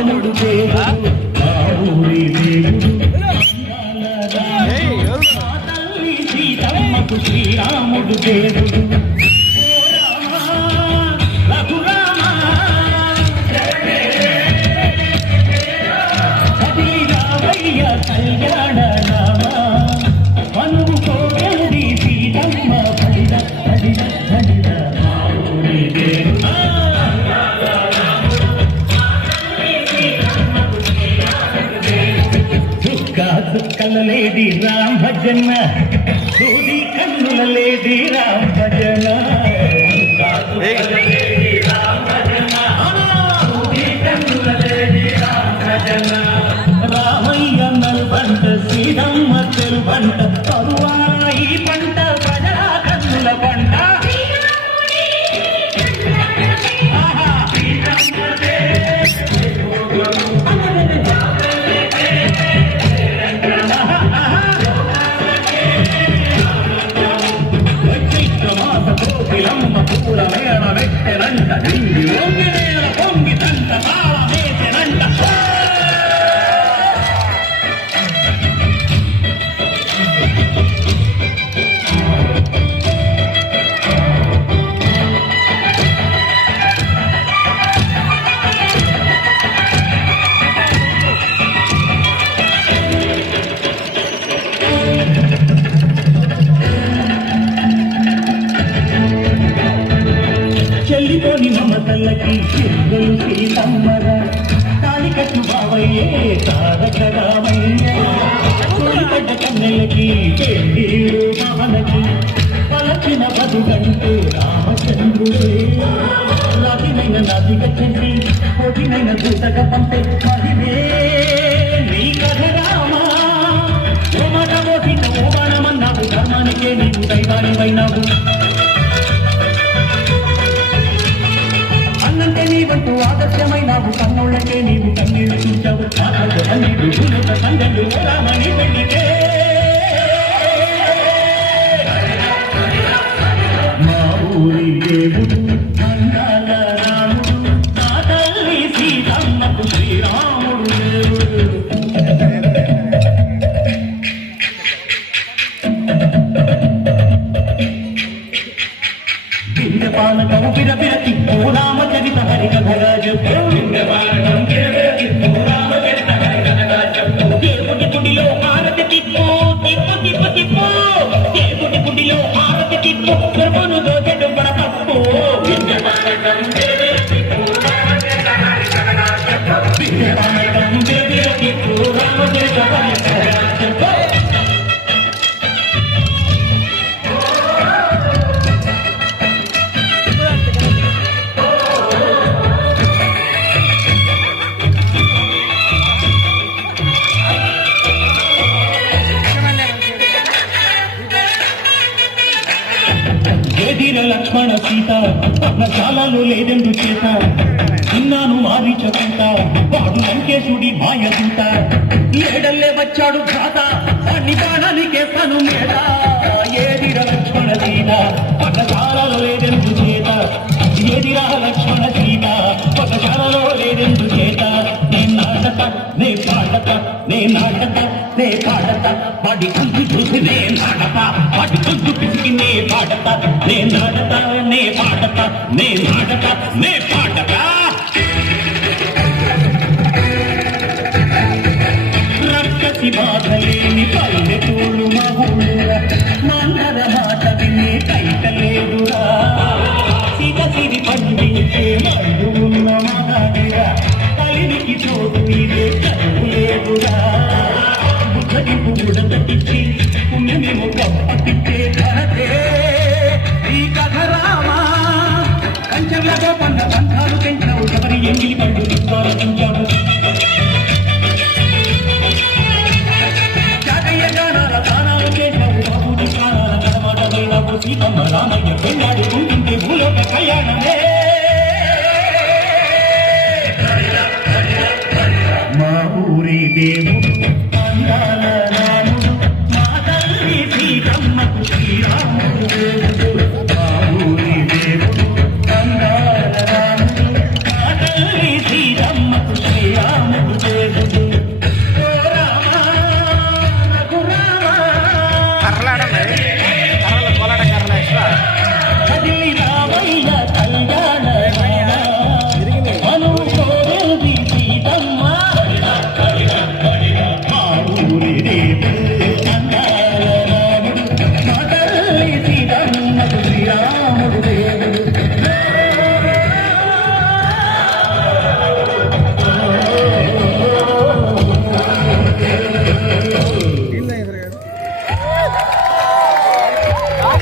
రాముడు దేవుడు మా ఊరి దేవుడు తల్లి సీతమ్మకు శ్రీరాముడు దేవుడు లేడి రామ్ భజన దూది కన్నుల లేడి రామ్ భజన రామయ్య నల్బంట శ్రీరమ్మ తెలుబంట తరువాయి పంట ప్రజల కన్నుల పంట చెల్లిపోని మమతల్లకి చెల్లెలు సీతమ్మర తాళికట్టు బావయ్యే తారక రామయ్య తొలిపడ్డ కన్నెలకి పెళ్ళిళ్ళు మహనకి పలచిన బదుగంటే రామచంద్రుడే రాతినైన నాదిక చేసి కోటినైన దూతక పంపే మహిమే నీ కథ రామా ఓమనమోసిన ఓమనమన్నావు ధర్మానికే నీవు దైవానివైనావు అన్నంటే నీవంటూ ఆదర్శమైనావు కన్నుళ్ళకే నీవు కన్నీళ్లు చూచావు సంగలు రామని పెళ్లికే మా ఊరి దేవుడు అందాల రాముడు నా తల్లి సీతమ్మకు శ్రీరాముడు పాలకము బిరబిరతి ఓ రామచరిత హరికథరాజు దేవుడి గుడిలో హారతి తిప్పు తిప్పు తిప్పు తిప్పు దేవుడి గుడిలో హారతి తిప్పు గర్భను దోచెడు పడపప్పు రామచరిత హరికథరాజు లక్ష్మణ సీత పర్ణశాలలో లేదెందు చేత విన్నాను మారీచకుంట వాడు లంకేశుడి మాయదూత ఏడల్లే వచ్చాడు భ్రాత వాణ్ణి బాణానికేస్తాను మేడ ఏదిరా లక్ష్మణ సీత పర్ణశాలలో లేదెందు చేత ఏదిరా లక్ష్మణ సీత పర్ణశాలలో లేదెందు చేత నే నాటక నే పాడత నే నాటక నే పాడత వాడి కంటి చూసి నే నాటక వాడి కంటి పిసికి నే పాడత నే నాటక నే పాడత నే నాటక నే పాడత రక్కసి బాధలేని పల్లెటూరు మా ఊళ్ళ మందర మాట వినే కైకలేదురా సిగ సిరి పండించే మందు ఉన్న మగాడిరా కలినికి చోటు ఇదే కరువు లేదురా బుద్ధదింపు ఉడతటిచ్చి పుణ్యమేమో గొప్పటిచ్చే ఘనతే ఈ కథ రామా కంచెలతో పంట బంధాలు పెంచావు ఎవరి ఎంగిలి పండు నిస్వారచించావు జాతయ్య గానాల దానాలు చేసావు బాబుడి ప్రాణాల కడమాట వెళ్ళావు సీతమ్మ రామయ్య పెళ్ళాడు ఉంటుంటే భూలోక కళ్యాణమే మా ఊరి దేవుడు